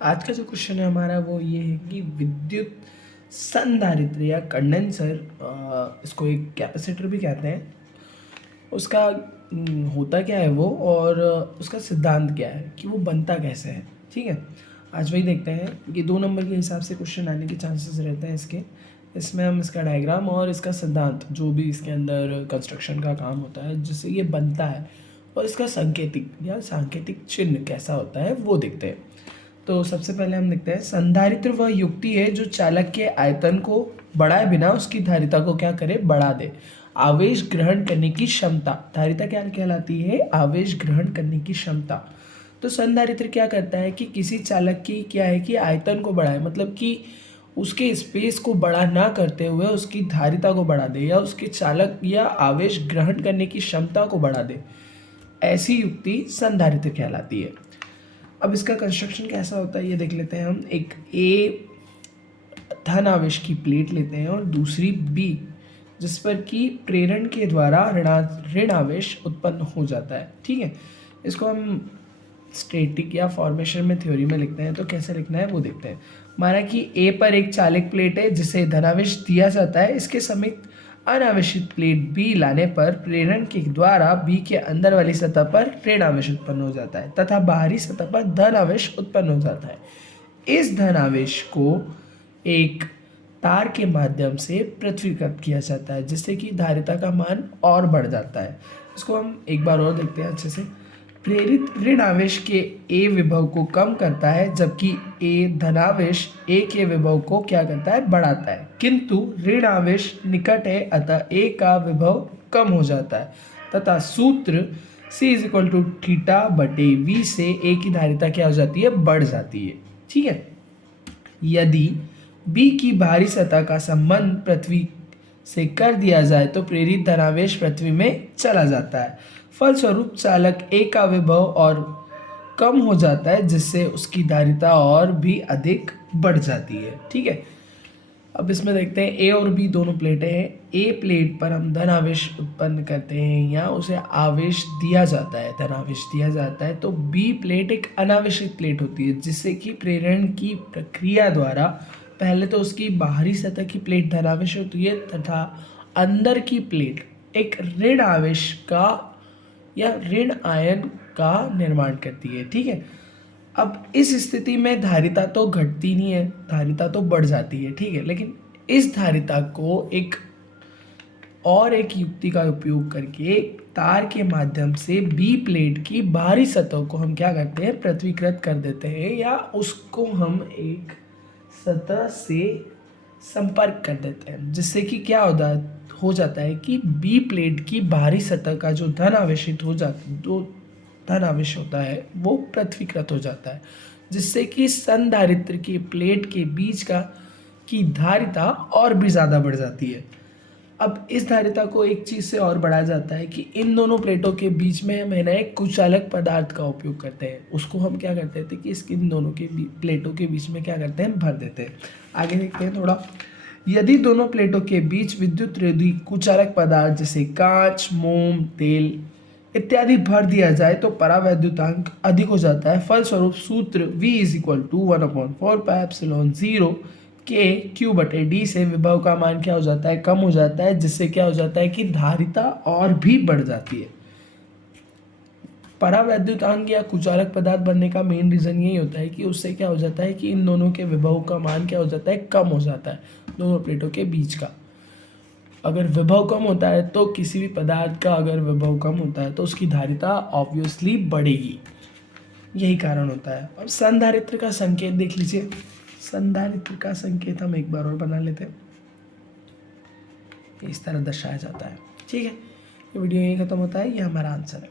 आज का जो क्वेश्चन है हमारा वो ये है कि विद्युत संधारित्र या कंडेंसर, इसको एक कैपेसिटर भी कहते हैं, उसका होता क्या है वो, और उसका सिद्धांत क्या है कि वो बनता कैसे है। ठीक है, आज वही देखते हैं। ये 2 नंबर के हिसाब से क्वेश्चन आने के चांसेस रहते हैं इसमें हम इसका डायग्राम और इसका सिद्धांत, जो भी इसके अंदर कंस्ट्रक्शन का काम होता है जिससे ये बनता है, और इसका संकेतिक या सांकेतिक चिन्ह कैसा होता है वो देखते हैं। तो सबसे पहले हम देखते हैं, संधारित्र वह युक्ति है जो चालक के आयतन को बढ़ाए बिना उसकी धारिता को क्या करे, बढ़ा दे। आवेश ग्रहण करने की क्षमता, धारिता क्या कहलाती है, आवेश ग्रहण करने की क्षमता। तो संधारित्र क्या करता है कि किसी चालक की क्या है कि आयतन को बढ़ाए, मतलब कि उसके स्पेस को बड़ा ना करते हुए उसकी धारिता को बढ़ा दे, या उसके चालक या आवेश ग्रहण करने की क्षमता को बढ़ा दे। ऐसी युक्ति संधारित्र कहलाती है। अब इसका कंस्ट्रक्शन कैसा होता है ये देख लेते हैं हम। एक ए धन आवेश की प्लेट लेते हैं और दूसरी बी, जिस पर कि प्रेरण के द्वारा ऋण आवेश उत्पन्न हो जाता है। ठीक है, इसको हम स्टैटिक या फॉर्मेशन में थ्योरी में लिखते हैं, तो कैसे लिखना है वो देखते हैं। माना कि ए पर एक चालक प्लेट है जिसे धनावेश दिया जाता है, इसके समीप अनावेशित प्लेट बी लाने पर प्रेरण के द्वारा बी के अंदर वाली सतह पर ऋण आवेश उत्पन्न हो जाता है तथा बाहरी सतह पर धन आवेश उत्पन्न हो जाता है। इस धन आवेश को एक तार के माध्यम से पृथ्वीकृत किया जाता है, जिससे कि धारिता का मान और बढ़ जाता है। इसको हम एक बार और देखते हैं अच्छे से। प्रेरित ऋण आवेश के ए विभव को कम करता है, जबकि ए धनावेश ए के विभव को क्या करता है, बढ़ाता है। किंतु ऋण आवेश निकट है, अतः ए का विभव कम हो जाता है तथा सूत्र C = θ/V से ए की धारिता क्या हो जाती है, बढ़ जाती है। ठीक है, यदि बी की बाहरी सतह का संबंध पृथ्वी से कर दिया जाए तो प्रेरित धनावेश पृथ्वी में चला जाता है। फलस्वरूप चालक ए का विभव और कम हो जाता है, जिससे उसकी धारिता और भी अधिक बढ़ जाती है। ठीक है, अब इसमें देखते हैं ए और बी दोनों प्लेटें हैं। ए प्लेट पर हम धन आवेश उत्पन्न करते हैं या उसे आवेश दिया जाता है, धन आवेश दिया जाता है। तो बी प्लेट एक अनावेशित प्लेट होती है, जिससे कि प्रेरण की प्रक्रिया द्वारा पहले तो उसकी बाहरी सतह की प्लेट धनावेश होती है तथा अंदर की प्लेट एक ऋण आवेश का या ऋण आयन का निर्माण करती है। ठीक है, अब इस स्थिति में धारिता तो घटती नहीं है, धारिता तो बढ़ जाती है। ठीक है, लेकिन इस धारिता को एक युक्ति का उपयोग करके तार के माध्यम से बी प्लेट की बाहरी सतह को हम क्या करते हैं, पृथ्वीकृत कर देते हैं, या उसको हम एक सतह से संपर्क कर देते हैं, जिससे कि क्या हो जाता है कि बी प्लेट की बाहरी सतह का जो धन आवेश होता है वो पृथ्वीकृत हो जाता है, जिससे कि संधारित्र की प्लेट के बीच की धारिता और भी ज़्यादा बढ़ जाती है। अब इस धारिता को एक चीज़ से और बढ़ाया जाता है कि इन दोनों प्लेटों के बीच में हम एक कुचालक पदार्थ का उपयोग करते हैं। उसको हम क्या करते थे कि इन दोनों के प्लेटों के बीच में क्या करते हैं, भर देते हैं। आगे देखते हैं थोड़ा। यदि दोनों प्लेटों के बीच विद्युत रोधी कुचालक पदार्थ जैसे कांच, मोम, तेल इत्यादि भर दिया जाए तो परावैद्युतांक अधिक हो जाता है। फलस्वरूप सूत्र V = 1/4πε0 के Q/D से विभव का मान क्या हो जाता है, कम हो जाता है, जिससे क्या हो जाता है कि धारिता और भी बढ़ जाती है। परावैद्युतांक या कुचालक पदार्थ बनने का मेन रीजन यही होता है कि उससे क्या हो जाता है कि इन दोनों के विभव का मान क्या हो जाता है, कम हो जाता है, दोनों प्लेटों के बीच का। अगर विभव कम होता है तो किसी भी पदार्थ का अगर विभव कम होता है तो उसकी धारिता ऑब्वियसली बढ़ेगी, यही कारण होता है। अब संधारित्र का संकेत देख लीजिए। संधारित्र का संकेत हम एक बार और बना लेते हैं, इस तरह दर्शाया जाता है। ठीक है, ये वीडियो यहीं खत्म होता है, ये हमारा आंसर है।